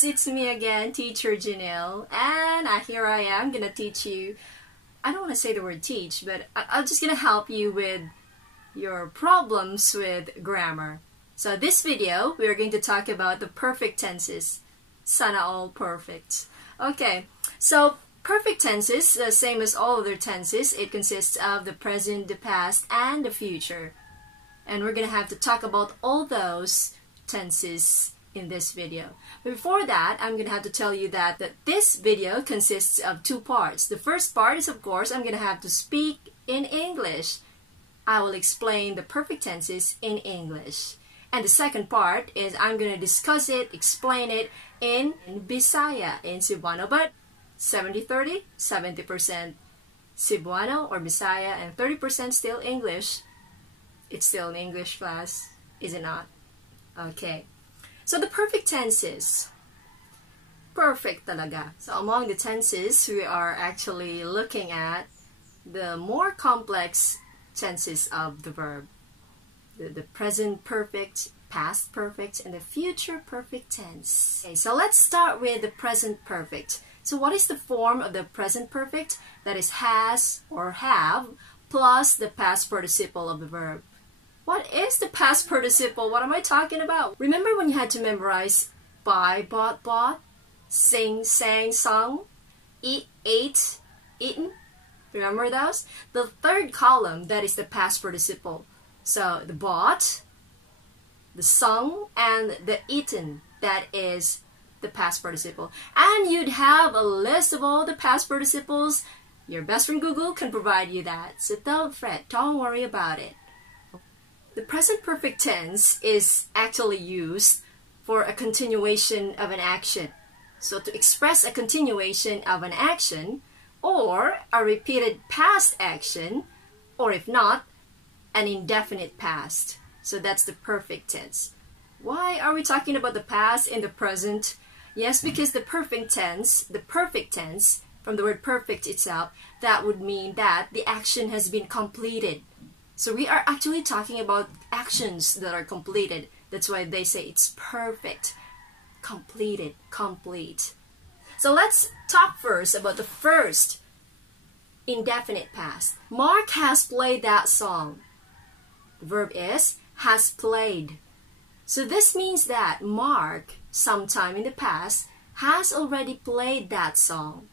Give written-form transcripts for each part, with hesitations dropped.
guys, it's me again, Teacher Janelle, and here I am gonna teach you. I don't want to say the word teach, but I'm just gonna help you with your problems with grammar. So this video, we are going to talk about the perfect tenses. Sana all perfect. Okay, so perfect tenses, the same as all other tenses, it consists of the present, the past, and the future. And we're gonna have to talk about all those tenses in this video. But before that, I'm gonna have to tell you that this video consists of two parts. The first part is, of course, I'm gonna have to speak in English. I will explain the perfect tenses in English. And the second part is I'm gonna discuss it, explain it in Bisaya, in Cebuano, but 70-30, 70% Cebuano or Bisaya and 30% still English. It's still an English class, is it not? Okay. So the perfect tenses. Perfect talaga. So among the tenses, we are actually looking at the more complex tenses of the verb. The present perfect, past perfect, and the future perfect tense. Okay, so let's start with the present perfect. So what is the form of the present perfect? That is has or have plus the past participle of the verb. What is the past participle? What am I talking about? Remember when you had to memorize buy, bought, sing, sang, sung, eat, ate, eaten? Remember those? The third column, that is the past participle. So the bought, the sung, and the eaten, that is the past participle. And you'd have a list of all the past participles. Your best friend Google can provide you that. So don't fret, don't worry about it. The present perfect tense is actually used for a continuation of an action. So to express a continuation of an action or a repeated past action, or if not, an indefinite past. So that's the perfect tense. Why are we talking about the past in the present? Yes, because the perfect tense, from the word perfect itself, that would mean that the action has been completed. So we are actually talking about actions that are completed. That's why they say it's perfect. Completed, complete. So let's talk first about the first indefinite past. Mark has played that song. The verb is has played. So this means that Mark, sometime in the past, has already played that song.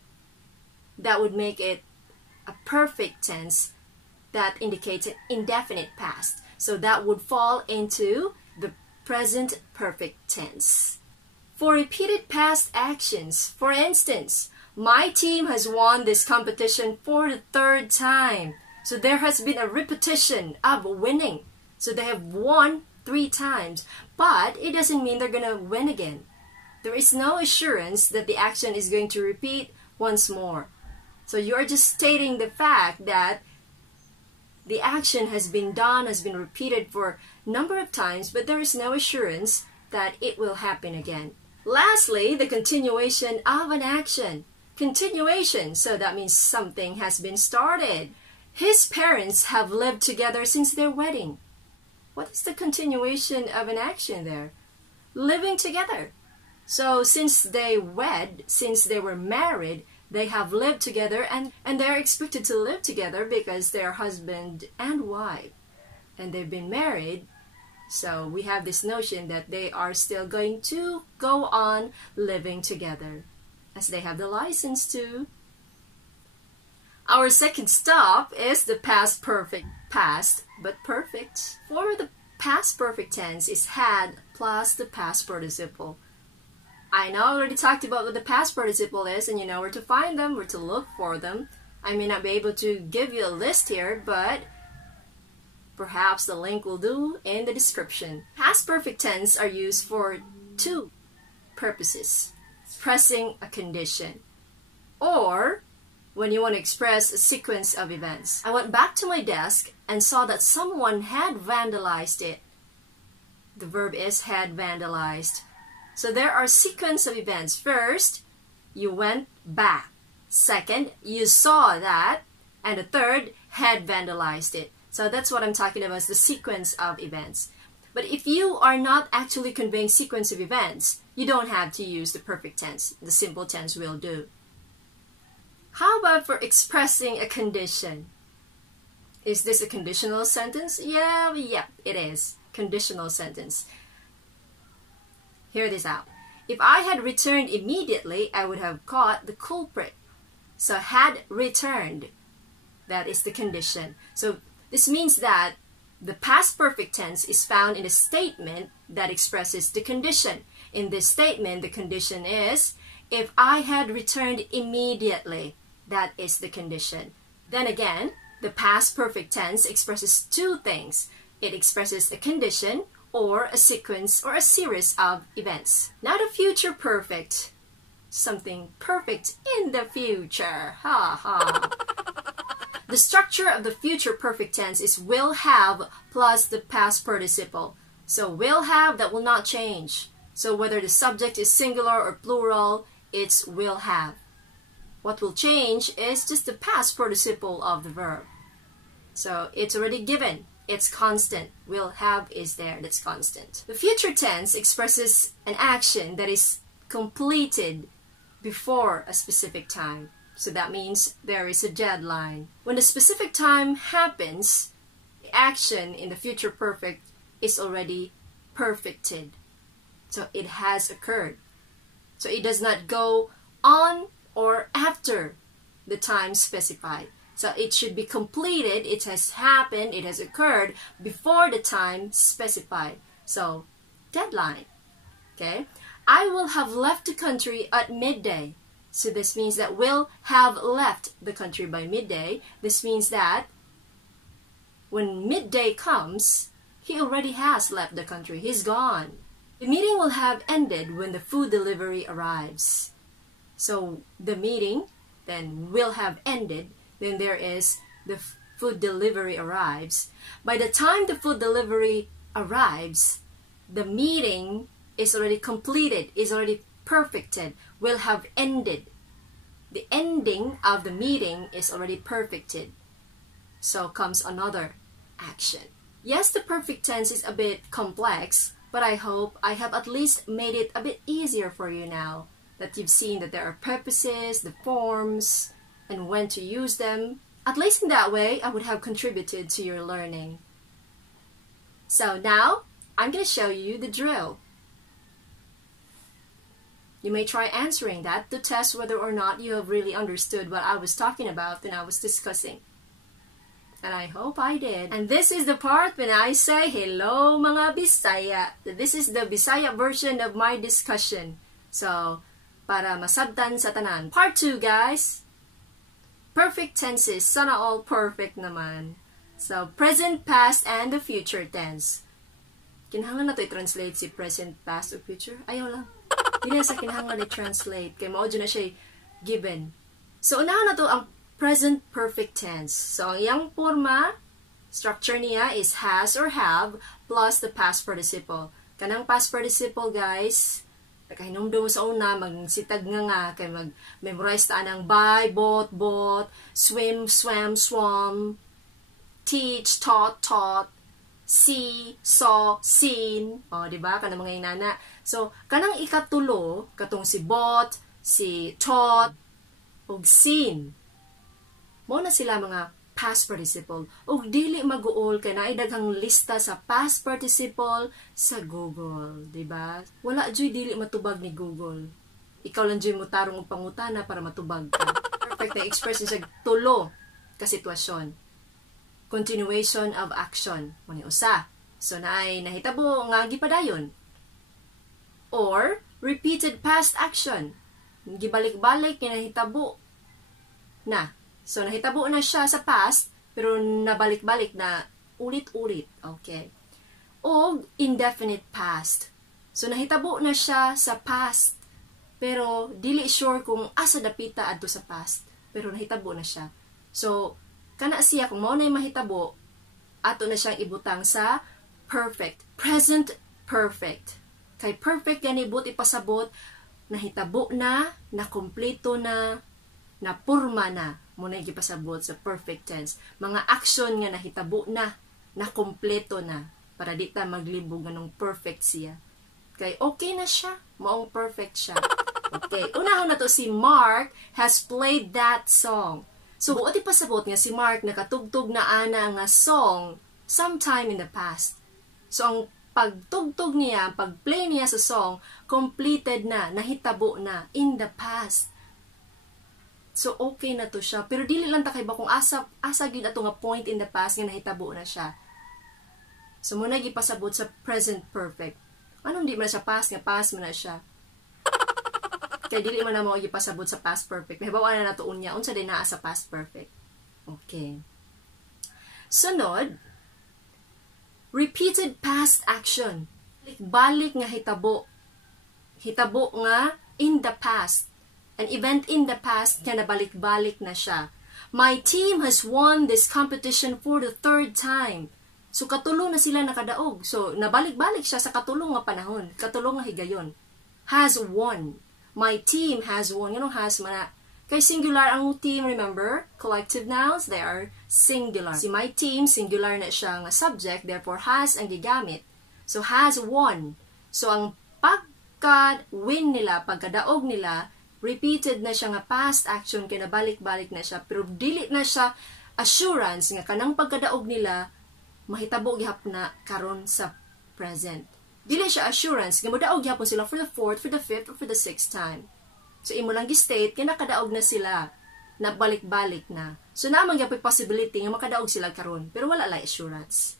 That would make it a perfect tense that indicates an indefinite past. So that would fall into the present perfect tense. For repeated past actions, for instance, my team has won this competition for the third time. So there has been a repetition of winning. So they have won 3 times, but it doesn't mean they're going to win again. There is no assurance that the action is going to repeat once more. So you are just stating the fact that the action has been done, has been repeated for a number of times, but there is no assurance that it will happen again. Lastly, the continuation of an action. Continuation, so that means something has been started. His parents have lived together since their wedding. What is the continuation of an action there? Living together. So since they wed, since they were married, they have lived together and they're expected to live together because they're husband and wife. And they've been married, so we have this notion that they are still going to go on living together as they have the license to. Our second stop is the past perfect. Past, but perfect. Form of the past perfect tense is had plus the past participle. I know I already talked about what the past participle is, and you know where to find them, where to look for them. I may not be able to give you a list here, but perhaps the link will do in the description. Past perfect tense are used for 2 purposes. Expressing a condition, or when you want to express a sequence of events. I went back to my desk and saw that someone had vandalized it. The verb is had vandalized. So there are sequence of events. First, you went back. Second, you saw that. And the third, had vandalized it. So that's what I'm talking about, is the sequence of events. But if you are not actually conveying sequence of events, you don't have to use the perfect tense. The simple tense will do. How about for expressing a condition? Is this a conditional sentence? Yeah, it is. Conditional sentence. Hear this out. If I had returned immediately, I would have caught the culprit. So had returned, that is the condition. So this means that the past perfect tense is found in a statement that expresses the condition. In this statement, the condition is, if I had returned immediately, that is the condition. Then again, the past perfect tense expresses two things. It expresses a condition or a sequence or a series of events. Now the future perfect. Something perfect in the future. Ha ha. The structure of the future perfect tense is will have plus the past participle. So will have, that will not change. So whether the subject is singular or plural, it's will have. What will change is just the past participle of the verb. So it's already given. It's constant. Will have is there. That's constant. The future tense expresses an action that is completed before a specific time. So that means there is a deadline. When the specific time happens, the action in the future perfect is already perfected. So it has occurred. So it does not go on or after the time specified. So it should be completed, it has happened, it has occurred before the time specified. So, deadline. Okay? I will have left the country at midday. So this means that will have left the country by midday. This means that when midday comes, he already has left the country. He's gone. The meeting will have ended when the food delivery arrives. So the meeting then will have ended. Then there is the food delivery arrives. By the time the food delivery arrives, the meeting is already completed, is already perfected, will have ended. The ending of the meeting is already perfected. So comes another action. Yes, the perfect tense is a bit complex, but I hope I have at least made it a bit easier for you now that you've seen that there are purposes, the forms, and when to use them. At least in that way, I would have contributed to your learning. So now, I'm going to show you the drill. You may try answering that to test whether or not you have really understood what I was talking about and I was discussing. And I hope I did. And this is the part when I say, hello mga Bisaya. This is the Bisaya version of my discussion. So, para masabtan sa tanan. Part 2, guys. Perfect tenses. Sana all perfect naman. So, present, past, and the future tense. Kinahanglan na to i-translate si present, past, or future? Ayaw lang. Hindi na sa kinahanglan i-translate. Kaya maudyo na siya given. So, unahan na to ang present perfect tense. So, ang iyang forma, structure niya is has or have plus the past participle. Kanang past participle, guys, nakahinumdum sa una, magsitag nga, kay mag-memorize taan ng buy, bought, swim, swam, swam, teach, taught, see, saw, seen. O, diba? Kanang mga inana. So, kanang ikatulo, katong si bought, si taught, ug seen. Mo na sila mga past participle. Ug dili mag-uol kay naay daghang lista sa past participle sa Google, di ba? Wala joy dili matubag ni Google. Ikaw lang joy mo tarong og pangutana para matubag ka. Perfect na expression sa tulo ka sitwasyon. Continuation of action. Mo ni usa. So naay nahitabo nga gipadayon. Or repeated past action. Gibalik-balik nga nahitabo na. So, nahitabo na siya sa past, pero nabalik-balik na ulit-ulit. Okay. O, indefinite past. So, nahitabo na siya sa past, pero dili sure kung asa dapita adto sa past. Pero nahitabo na siya. So, kana siya, kung mao na'y mahitabo, ato na siyang ibutang sa perfect. Present perfect. Kay perfect yan ibut ipasabot, nahitabo na, nakumpleto na, napurma na. Muna ipasabot sa perfect tense. Mga action nga nahitabo na, nakumpleto na. para di ta maglibog nganong perfect siya. Kay okay na siya, maong perfect siya. Okay, unahon na to si Mark has played that song. So, buti pasabot nga si Mark nakatugtog na ana nga song sometime in the past. So, ang pagtugtog niya, pag-play niya sa song, completed na, nahitabo na, in the past. So, okay na to siya. Pero dili lang ta kay ba kung asa gyud ato nga point in the past nga nahitabo na siya. So, muna gipasabot sa present perfect. Anong di man siya past nga past man na siya. Kaya dili man na mo gipasabot sa past perfect. Nahibawa na natuon niya unsa din naa sa past perfect. Okay. Sunod, repeated past action. Balik nga hitabo. Hitabo nga in the past. An event in the past nga nabalik-balik na siya. My team has won this competition for the 3rd time. So, katulong na sila nakadaog. So, nabalik-balik siya sa katulong nga panahon. Katulong nga higayon. Has won. My team has won. Ganun has man. Kay singular ang team, remember? Collective nouns, they are singular. Si my team, singular na siya nga subject, therefore has ang gigamit. So, has won. So, ang pagka-win nila, pagkadaog nila, repeated na siya nga past action, kaya nabalik-balik na siya. Pero dili na siya assurance nga kanang pagkadaog nila, mahitabo gihapon na karon sa present. Dili siya assurance nga modaog gihapon sila for the 4th, for the 5th, or for the 6th time. So imo lang gi-state kay nakadaog na sila, nabalik-balik na. So naman gyapon possibility nga makadaog sila karon, pero wala lay assurance.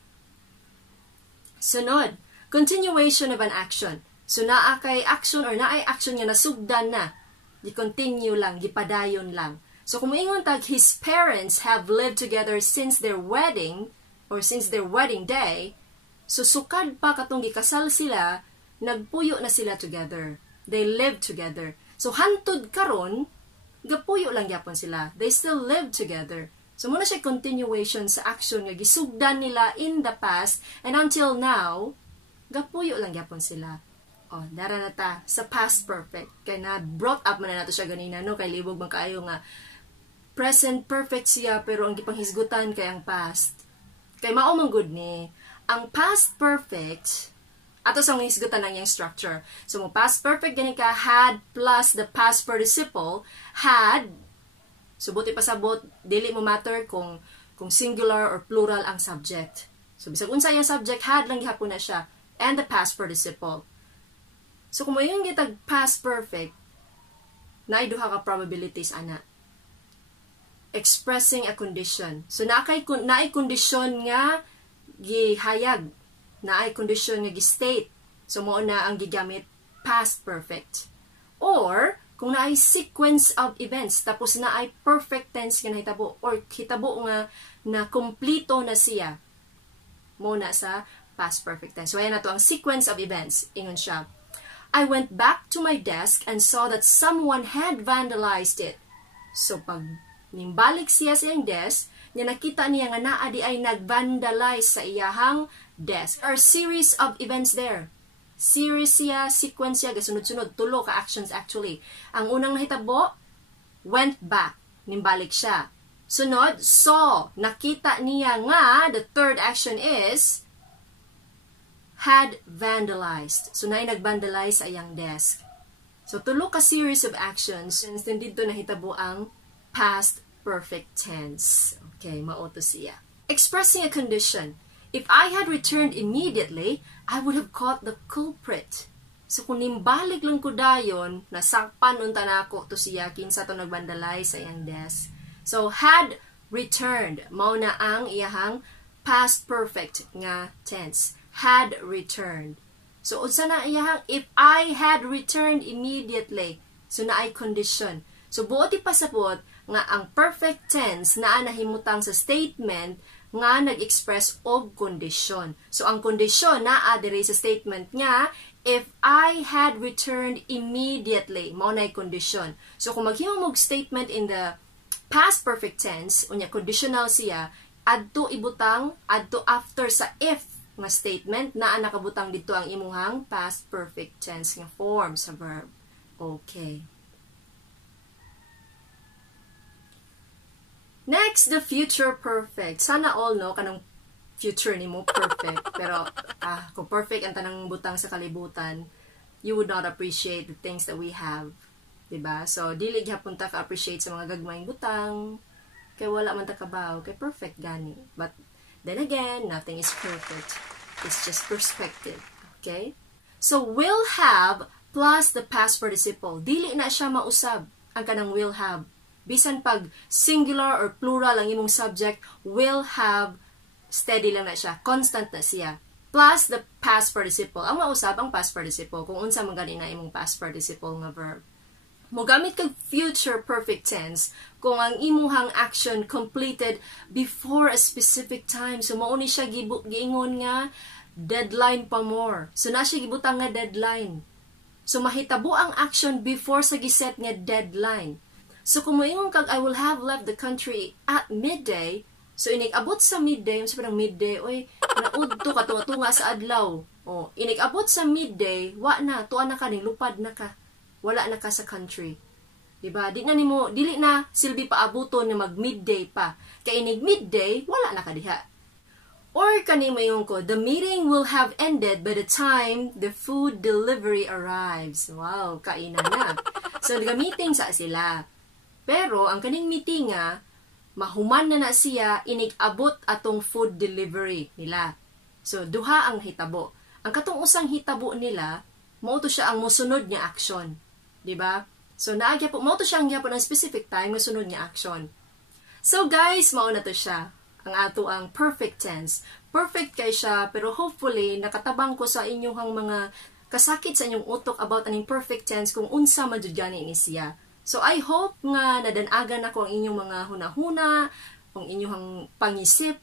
Sunod, continuation of an action. So naa kay action or naay action nga nasugdan na, gi-continue lang, gipadayon lang. So kung moingon tag his parents have lived together since their wedding, or since their wedding day, so sukad pa katong gikasal sila, nagpuyo na sila together. They live together. So hantud karon, gapuyo lang gyapon sila. They still live together. So muna siya continuation sa action nga gisugdan nila in the past, and until now, gapuyo lang gyapon sila. Oh, dara na ta sa past perfect. Kaya na brought up man na nato siya ganina, no? Kay libog man kaayo nga present perfect siya, pero ang gipanghisgutan kay ang past. Kay mao man good ni ang past perfect ato sa hisgutan ng yang structure. So mo past perfect gani ka had plus the past participle had. So buti pasabot dili mo matter kung singular or plural ang subject. So bisag unsa yung subject, had lang gihapon na siya, and the past participle. So kung yung gitag past perfect, naay duha ka probabilities ana. Expressing a condition. So naay kondisyon nga gihayag, naay kondisyon nga gi-state. So mao na ang gigamit past perfect. Or kung naay sequence of events tapos naay perfect tense nga nahitabo or hitabo nga na kompleto na siya, mo na sa past perfect tense. So ayan na to ang sequence of events. Ingon siya, I went back to my desk and saw that someone had vandalized it. So pag nimbalik siya sa iyang desk, niya nakita niya nga naa di ay nag-vandalize sa iyahang desk. There are series of events there. Series siya, sequence siya, gasunod-sunod, tulo ka actions actually. Ang unang nahitabo, went back, nimbalik siya. Sunod, saw, nakita niya nga, the third action is, had vandalized. So, na nag-vandalize sa iyang desk. So, tulo ka series of actions, since dito nahitabo ang past perfect tense. Okay, mauto siya. Expressing a condition. If I had returned immediately, I would have caught the culprit. So, kung nimbalik lang ko dayon, nasakpan unta na ako to siya, kinsa to nag-vandalize sa iyang desk. So, had returned. Mao na ang iyahang past perfect nga tense. Had returned. So, unsa na iyahang if I had returned immediately. So, naay condition. So, buoti pasabot nga ang perfect tense naa nahimutang sa statement nga nag-express og kondisyon. So, ang kondisyon naa diri sa statement nga if I had returned immediately. Mao na'y kondisyon. So, kung maghimog statement in the past perfect tense, unya conditional siya, adto ibutang, adto after sa if nga statement, naa nakabutang dito ang imuhang past perfect tense nga form sa verb. Okay. Next, the future perfect. Sana all no kanang future nimo perfect. Pero kung perfect ang tanang butang sa kalibutan, you would not appreciate the things that we have. Diba? So, dili gyapon ta ka-appreciate sa mga gagmayng butang, kay wala man ta kabaw, kay perfect gani. But then again, nothing is perfect. It's just perspective. Okay? So, will have plus the past participle. Dili na siya mausab ang kanang will have. Bisan pag singular or plural ang imong subject, will have, steady lang na siya. Constant na siya. Plus the past participle. Ang mausab ang past participle. Kung unsa man gani na imong past participle nga verb. Mogamit kag future perfect tense kung ang imuhang action completed before a specific time. So mao ni siya giingon nga deadline pa more. So na siya gibutang nga deadline. So mahitabo ang action before sa giset nga deadline. So kung moingon kag I will have left the country at midday, so inig-abot sa midday, mas parang midday, oy, naudto ka tunga sa adlaw. Oh, inig-abot sa midday, wa na, tuwa na ka, lupad na ka. Wala na ka sa country. Diba? Dili na silbi pa abuton na mag-midday pa. Kaya inig midday, wala na ka diha. Or kanimo yung ko, the meeting will have ended by the time the food delivery arrives. Wow, kainan na. So, nag-meeting sa sila. Pero, ang kaning meeting nga, mahuman na siya, inig-abot atong food delivery nila. So, duha ang hitabo. Ang katong usang hitabo nila, mauto siya ang musunod niya action. Diba? So, naagya po, mauto siya ang gyapon ng specific time, musunod niya action. So, guys, mauna to siya. Ang ato ang perfect tense. Perfect kay siya, pero hopefully, nakatabang ko sa inyong mga kasakit sa inyong utok about aning perfect tense kung unsa madud gani ni siya. So, I hope nga nadanagan ako ang inyong mga hunahuna, ang inyong pangisip,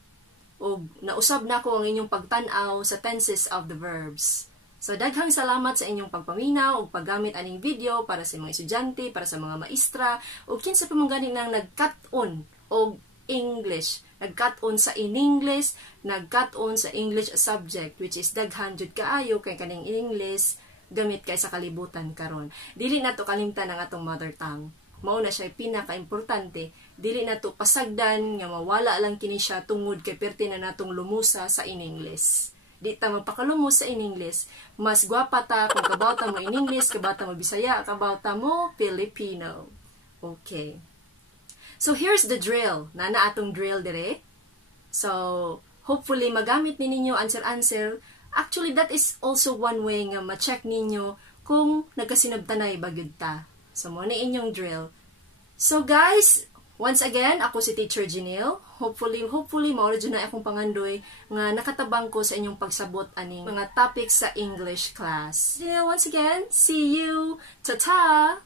o nausab na ko ang inyong pagtanaw sa tenses of the verbs. So, daghang salamat sa inyong pagpaminaw o paggamit aning video para sa mga estudyante, para sa mga maestra, o kinsa pa mong ganing nang nag-cut-on o English. Nag-cut-on sa in-English, nag-cut-on sa English subject, which is daghan jud kaayo kay kaning English gamit kay sa kalibutan karon. Dili nato kalimtan ang atong mother tongue. Mao na siya pinaka-importante. Dili nato pasagdan nga mawala lang kini siya tungod kay perti na natong lumusa sa in-English. Di ta magpakalumos sa in-English. Mas gwapa ta kung kabawta mo in-English, kabawta mo Bisaya, kabawta mo Filipino. Okay. So, here's the drill. Nana atong drill dire. So, hopefully, magamit ninyo answer. Actually, that is also one way nga ma-check ninyo kung nagkasinabtanay ba gyud ta. So, mo na inyong drill. So, guys, once again, ako si Teacher Janelle. Hopefully, mauro dyan na akong pangandoy nga nakatabang ko sa inyong pagsabot aning mga topics sa English class. Once again, see you! Ta-ta!